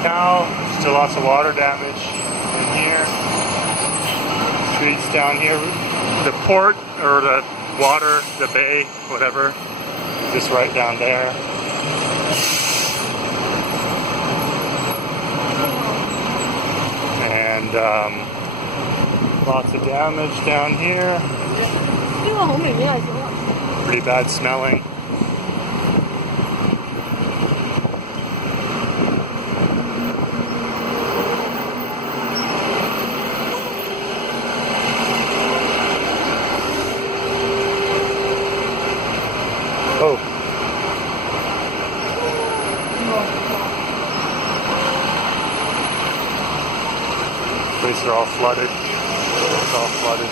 Macau. Still lots of water damage in here. Streets down here. The port, or the water, the bay, whatever, just right down there. And lots of damage down here. Pretty bad smelling. Oh. Places are all flooded. It's all flooded.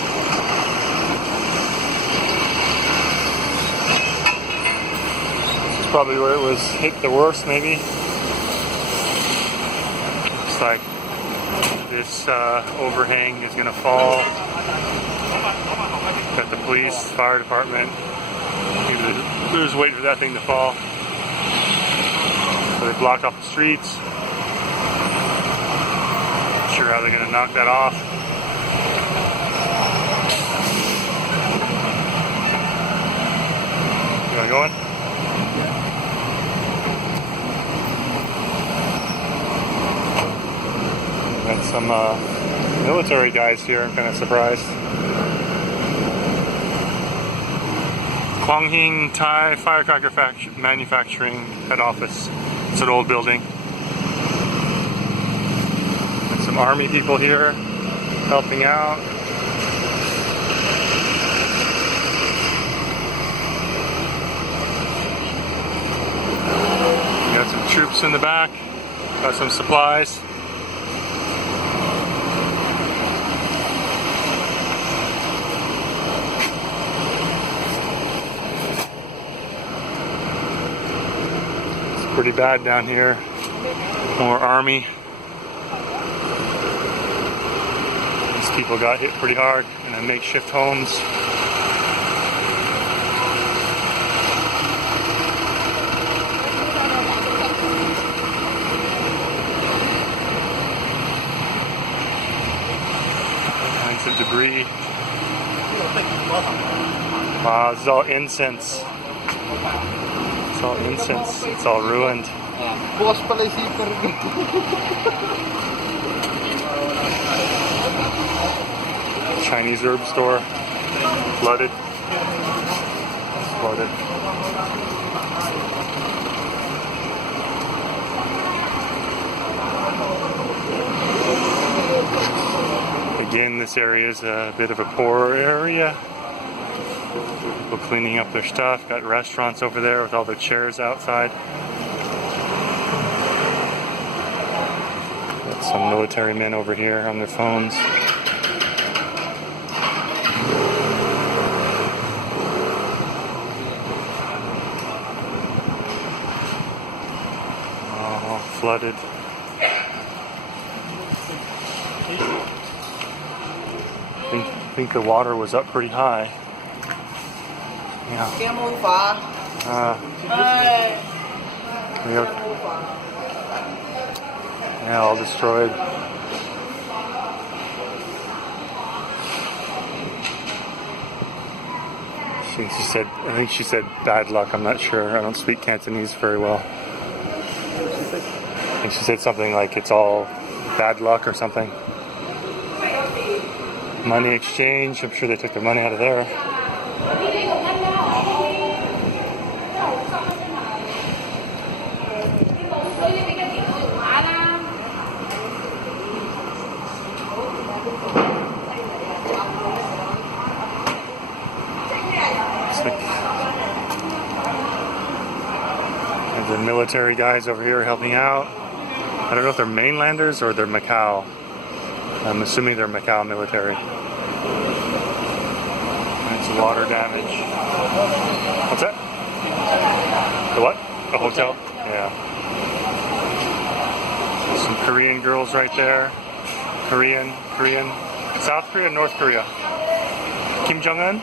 This is probably where it was hit the worst, maybe. Looks like this overhang is going to fall. Got the police, fire department. They're just waiting for that thing to fall. So they blocked off the streets. Not sure how they're going to knock that off. You want to go in? Got some military guys here. I'm kind of surprised. Hing Thai Firecracker Manufacturing Head Office. It's an old building. And some army people here helping out. We got some troops in the back. Got some supplies. Pretty bad down here. More army. These people got hit pretty hard in the makeshift homes. All kinds of debris. Wow, this is all incense. It's all incense. It's all ruined. Chinese herb store. Flooded. Flooded. Again, this area is a bit of a poorer area. People cleaning up their stuff. Got restaurants over there with all their chairs outside. Got some military men over here on their phones. Oh, flooded. I think the water was up pretty high. Yeah. Yeah, all destroyed. I think she said bad luck. I'm not sure. I don't speak Cantonese very well. I think she said something like it's all bad luck or something. Money exchange. I'm sure they took their money out of there. The military guys over here helping out. I don't know if they're mainlanders or they're Macau. I'm assuming they're Macau military. It's water damage. What's that? The what? The hotel? Yeah. Some Korean girls right there. Korean. South Korea, North Korea. Kim Jong-un?